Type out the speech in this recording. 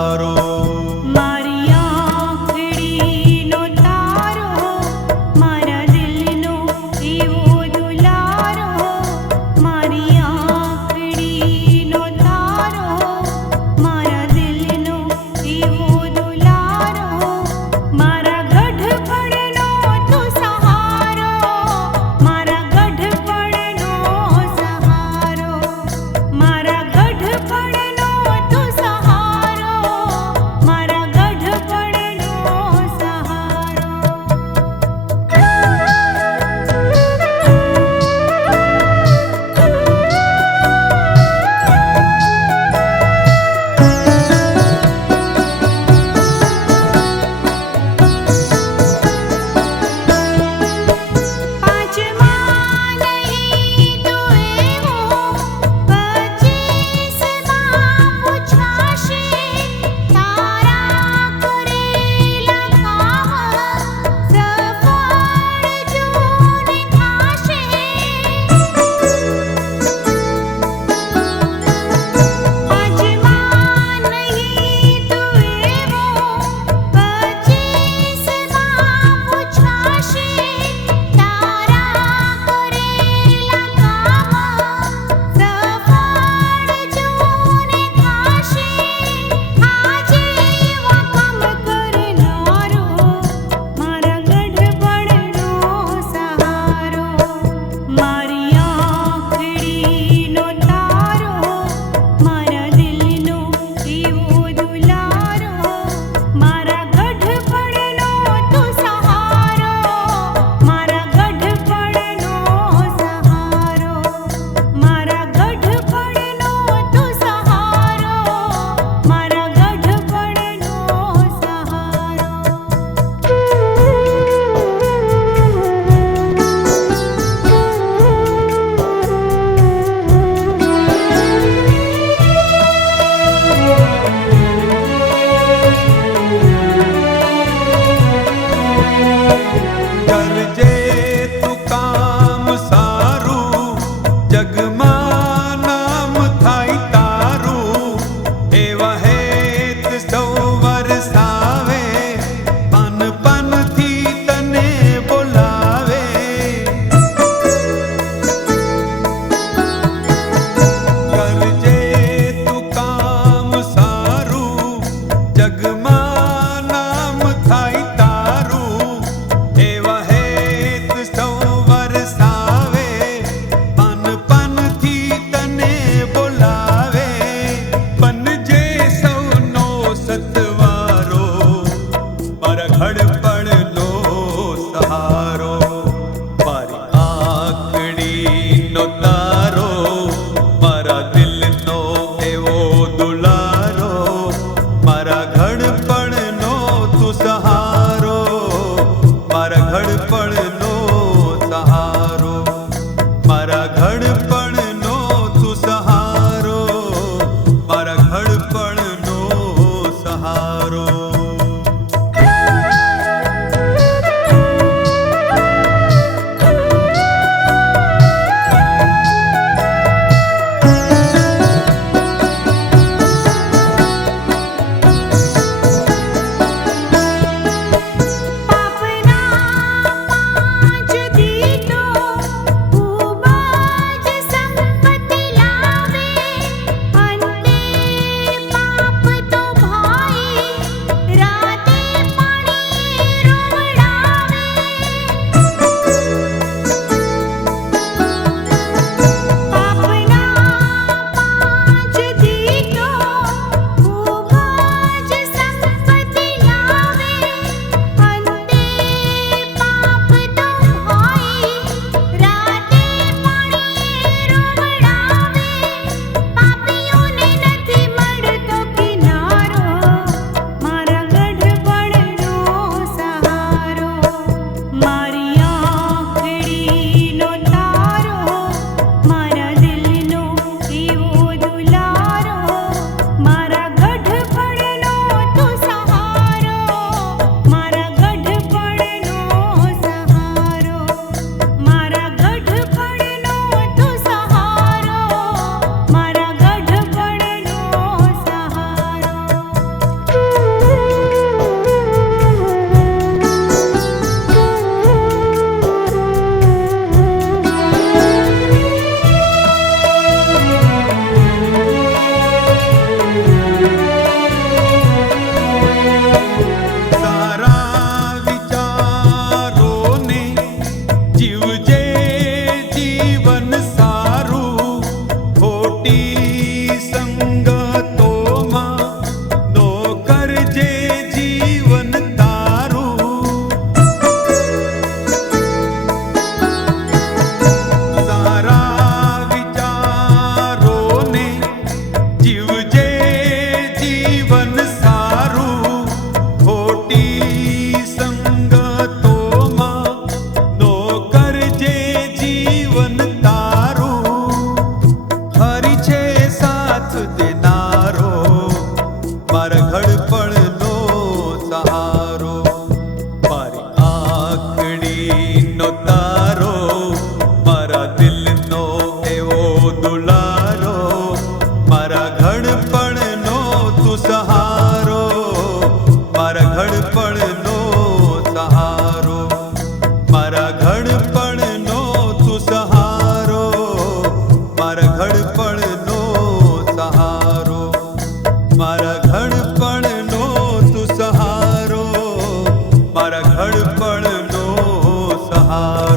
સહારો. મારી આંખડીનો તારો, મારા દિલનો એવો દુલારો. મારી આંખડીનો તારો, મારા દિલનો એવો દુલારો. મારા ગઢપણનો તું સહારો, મારા ગઢપણનો સહારો. મારા ગઢપણનો તું સહારો, મારા ગઢપણનો સહારો. પાંચમાં નહીં તું એવો, પચીસમાં પૂછાશે. તારા કરેલા કામ સફળ જોને થાશે. પાંચમાં નહીં તું એવો, પચીસમાં પૂછાશે. તારા કરેલા કામ સફળ જોને થાશે. આજે એવા કામ કરનારો, મારા ગઢપણનો સહારો. મારી આંખડીનો તારો, મારા દિલનો એવો દુલારો. મારા ગઢપણનો તું સહારો, મારા ગઢપણનો સહારો. મારા ગઢપણનો તું સહારો, મારા ગઢપણનો સહારો. કરજે તું કામ સારું, જગમાં નામ થાય તારું. એવા હેત સૌ વરસાવે, પન પનથી તને બોલાવે. કરજે તું કામ સારું, જગમાં નામ થાય તારું. એવા હેત સૌ વરસાવે, પન પનથી તને બોલાવે. બનજે સૌનો સતવારો, મારા ઘડપણનો સહારો. મારી આંખડીનો તારો, મારા દિલનો એવો દુલારો. મારા ઘડપણનો તું સહારો, મારા ઘડપણનો સહારો. મારા ઘડપણનો તું સહારો, મારા ઘડપણનો સહારો. જીવન સારું ખોટી સંગતોમાં નો કરજે જીવન તારું હરી છે સાથ દેનારો મારા ઘડપણનો સહારો મારી આંખડીનો તારો મારા દિલનો એવો દુલારો મારા ઘડપણનો તું સહારો મારા ઘડપણનો સહારો મારા ઘડપણનો તું સહારો મારા ઘડપણનો સહારો મારા ઘડપણનો તું સહારો મારા ઘડપણનો સહારો